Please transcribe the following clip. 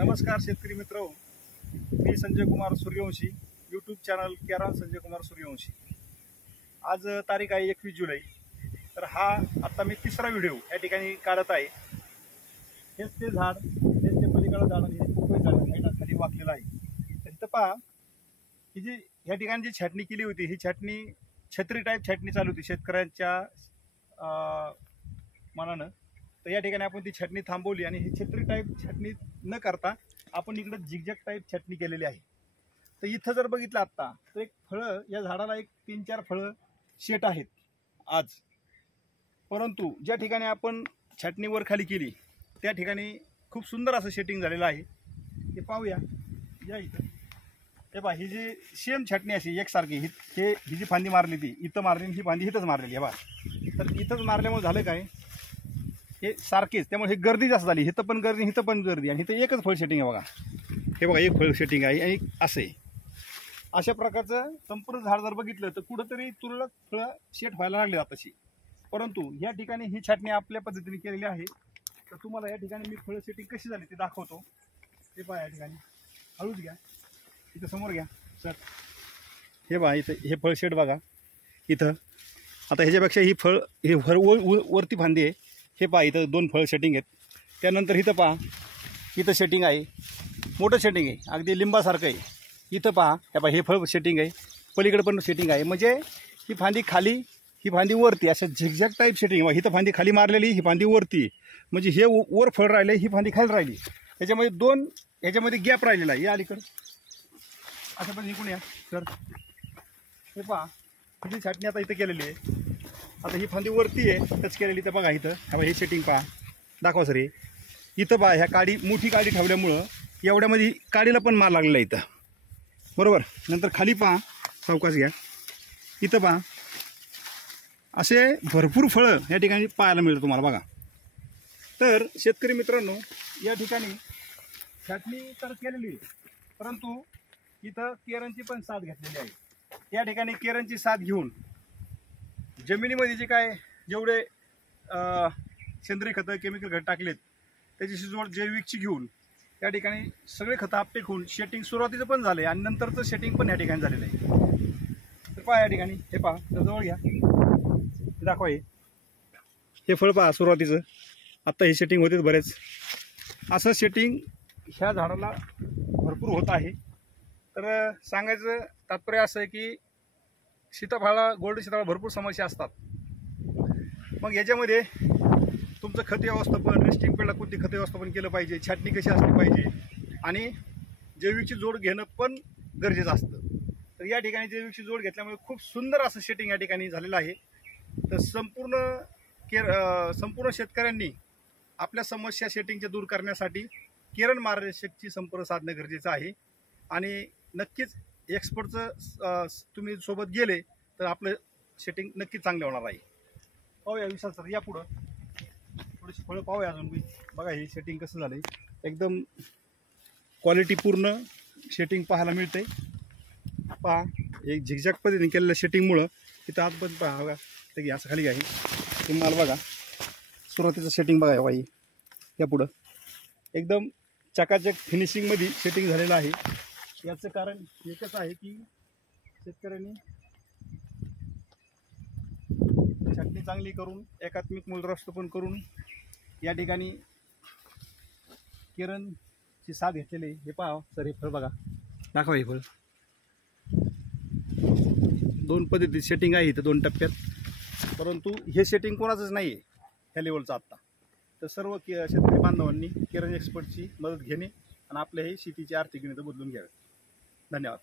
नमस्कार शेतकरी मित्र, मी संजय कुमार सूर्यवंशी, यूट्यूब चॅनल केरान संजय कुमार सूर्यवंशी। आज तारीख आहे 21 जुलै। तर हा आता मी तिसरा व्हिडिओ या ठिकाणी काढत आहे। हेच ते झाड, हेच ते पलीकडे झाड आणि हे पोकळी झाड आहे ना खाली वाकलेलं आहे। तर इथं पहा, ही जी या ठिकाणी जी छाटणी केली होती, ही छाटणी छत्री टाईप छाटणी चालू होती शेतकऱ्यांच्या मनानं। तर या ठिकाणी आपण ती छाटणी थांबवली आणि ही छत्री टाईप छाटणी न करता आपण इकडे झिगझॅग टाईप छाटणी केलेली आहे। तर इथं जर बघितलं आता तर एक फळं, या झाडाला एक 3-4 फळं शेट आहेत आज। परंतु ज्या ठिकाणी आपण छाटणी वर खाली केली त्या ठिकाणी खूप सुंदर असं शेटिंग झालेलं आहे। ते पाहूया या इथं। हे पहा, ही जी सेम छाटणी अशी एकसारखी, ही जी फांदी मारली ती इथं मारली, ही फांदी इथंच मारलेली आहे बा। तर इथंच मारल्यामुळे झालं काय, हे सारखेच, त्यामुळे हे गर्दी जास्त झाली। इथं पण गर्दी, इथं पण गर्दी, आणि इथं एकच फळ सेटिंग आहे बघा। हे बघा, एक फळ सेटिंग आहे आणि असे अशा प्रकारचं संपूर्ण झाड जर बघितलं तर कुठंतरी तुरळक फळं शेट व्हायला लागले तशी। परंतु या ठिकाणी ही छाटणी आपल्या पद्धतीने केलेली आहे। तर तुम्हाला या ठिकाणी मी फळ सेटिंग कशी झाली ते दाखवतो। हे पहा, या ठिकाणी हळूच घ्या, इथं समोर घ्या सर। हे पहा, इथं हे फळ शेट बघा इथं। आता ह्याच्यापेक्षा ही फळ, हे वरती फांदी आहे। हे पहा, इथं 2 फळ सेटिंग आहेत। त्यानंतर इथं पहा, इथं सेटिंग आहे, मोठं सेटिंग आहे, अगदी लिंबासारखं आहे। इथं पहा, हे फळ सेटिंग आहे, पलीकडे पण सेटिंग आहे। म्हणजे ही फांदी खाली, ही फांदी वरती, असं झिगझॅग टाईप सेटिंग आहे। इथं फांदी खाली मारलेली, ही फांदी वरती, म्हणजे हे वर फळ राहिले, ही फांदी खाली राहिली। त्याच्यामध्ये 2 ह्याच्यामध्ये गॅप राहिलेला आहे। या अलीकडं असं पण इकडून या सर। हे पहा, ही जी छाटणी आता इथं केलेली आहे, आता ही फांदी वरती आहे टच केलेली। तर बघा इथं, हे सेटिंग पहा, दाखवा सर। हे इथं पहा, ह्या काडी, मोठी काडी ठेवल्यामुळं एवढ्यामध्ये काडीला पण मार लागलेला आहे इथं, बरोबर। नंतर खाली पहा, सावकाश घ्या, इथं पहा, असे भरपूर फळं या ठिकाणी पाहायला मिळतं तुम्हाला बघा। तर शेतकरी मित्रांनो, या ठिकाणी छाटणी तर केलेली आहे, परंतु इथं केरनची पण साथ घेतलेली आहे। या ठिकाणी केरनची साथ घेऊन जमिनीमध्ये जे काय जेवढे सेंद्रिय खतं, केमिकल खत टाकलेत, त्याच्याशी जोड जैविकची घेऊन या ठिकाणी सगळे खतं आपटेक होऊन शेटिंग सुरुवातीचं पण झालं आहे आणि नंतरचं शेटिंग पण या ठिकाणी झालेलं आहे। तर पहा या ठिकाणी, हे पहा, तर जवळ घ्या, दाखवा। हे फळ पहा सुरुवातीचं, आत्ता हे शेटिंग होतेच बरेच। असं शेटिंग ह्या झाडाला भरपूर होत आहे। तर सांगायचं तात्पर्य असं आहे की सीताफळाला, गोल्ड सीताफळ भरपूर समस्या असतात। मग याच्यामध्ये तुमचं खत व्यवस्थापन, रेस्टिंग पिरियडला कोणती खत व्यवस्थापन केलं पाहिजे, छाटणी कशी असली पाहिजे, आणि जैविकची जोड घेणं पण गरजेचं असतं। तर या ठिकाणी जैविकची जोड घेतल्यामुळे खूप सुंदर असं शेटिंग या ठिकाणी झालेलं आहे। तर संपूर्ण शेतकऱ्यांनी आपल्या समस्या शेटिंगच्या दूर करण्यासाठी केरन मार्गदर्शकची संपर्क साधणं गरजेचं आहे। आणि नक्कीच एक्सपर्टचं तुम्ही सोबत गेले तर आपलं शेटिंग नक्कीच चांगलं होणार आहे। पाहूया विशाल सर, या पुढं थोडीशी फळं पाहूया अजून मी। बघा हे शेटिंग कसं झालं आहे, एकदम क्वालिटीपूर्ण शेटिंग पाहायला मिळतंय। पहा, एक झिगझॅग पद्धतीने केलेल्या शेटिंगमुळं तिथं आतपर्यंत पहा बघा, ते असं खाली आहे तुम्ही माल बघा। सुरुवातीचं शेटिंग बघा बाई, या पुढं एकदम चकाचक फिनिशिंगमध्ये शेटिंग झालेलं आहे। याचं कारण एकच आहे की शेतकऱ्यांनी छाटणी चांगली करून, एकात्मिक मूलद्रव्यस्थापन करून या ठिकाणी केरनची साथ घेतलेली। हे पहा सर, हे फळ बघा, दाखवा हे फळ। 2 पद्धतीत सेटिंग आहे इथं, 2 टप्प्यात, परंतु हे सेटिंग कोणाचंच नाही आहे ह्या लेवलचं आत्ता। तर सर्व शेतकरी बांधवांनी केरन एक्सपर्टची मदत घेणे आणि आपल्या हे शेतीची आर्थिक गणितं बदलून घ्यावे। धन्यवाद।